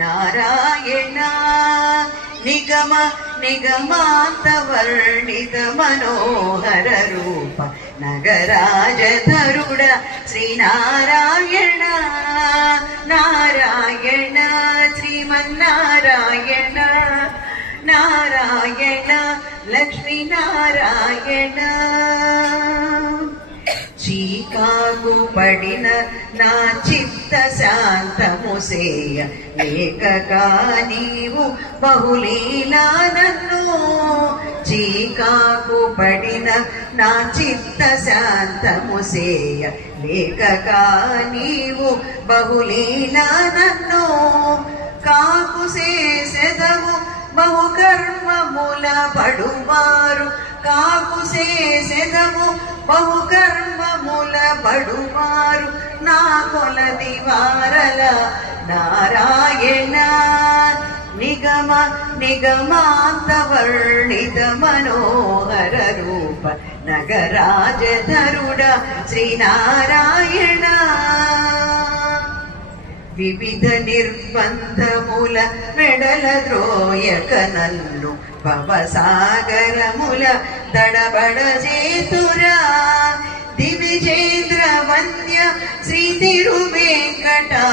నారాయణ నిగమ నిగమాంత వర్ణిత మనోహర రూప నగరాజధరుడ శ్రీనారాయణ నారాయణ శ్రీమన్నారాయణ నారాయణ లక్ష్మీనారాయణ చీకాకు పడిన నా చిత్త శాంతము సేయ లేకగా నీవు బహులీలా నన్ను చీకాకు పడిన నా చిత్త శాంతము సేయ లేకగా నీవు బహులీలా నన్ను కాకు చేసెదవు బహుకర్మముల పడువారు కాకు చేసెదవు బహుకర్మముల పడువారు నా కొలది వారల నారాయణ నిగమ నిగమాంత వర్ణిత మనోహర రూప నగరాజధరుడ శ్రీనారాయణ వివిధ నిర్బంధముల మెడల ద్రోయక నన్ను భవసాగరముల దడబడ చేతురా దివిజేంద్ర వంద్య శ్రీ తిరువేంకటాద్రీశ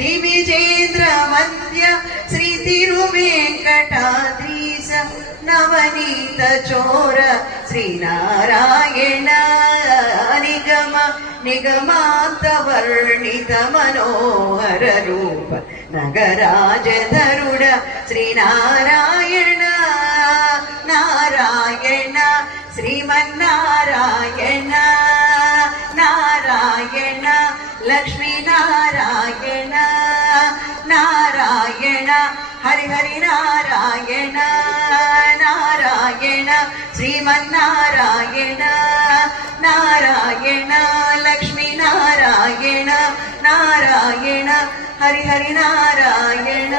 దివిజేంద్ర వంద్య శ్రీ తిరువేంకటాద్రీశ నవనీత చోర శ్రీనారాయణ నిగమ నిగమాంత వర్ణిత మనోహర రూప నగరాజధరుడ శ్రీనారాయణ నారాయణ శ్రీమన్నారాయణ నారాయణ లక్ష్మీనారాయణ నారాయణ హరిహరి నారాయణ నారాయణ శ్రీమన్నారాయణ నారాయణ లక్ష్మీనారాయణ నారాయణ హరిహరి నారాయణ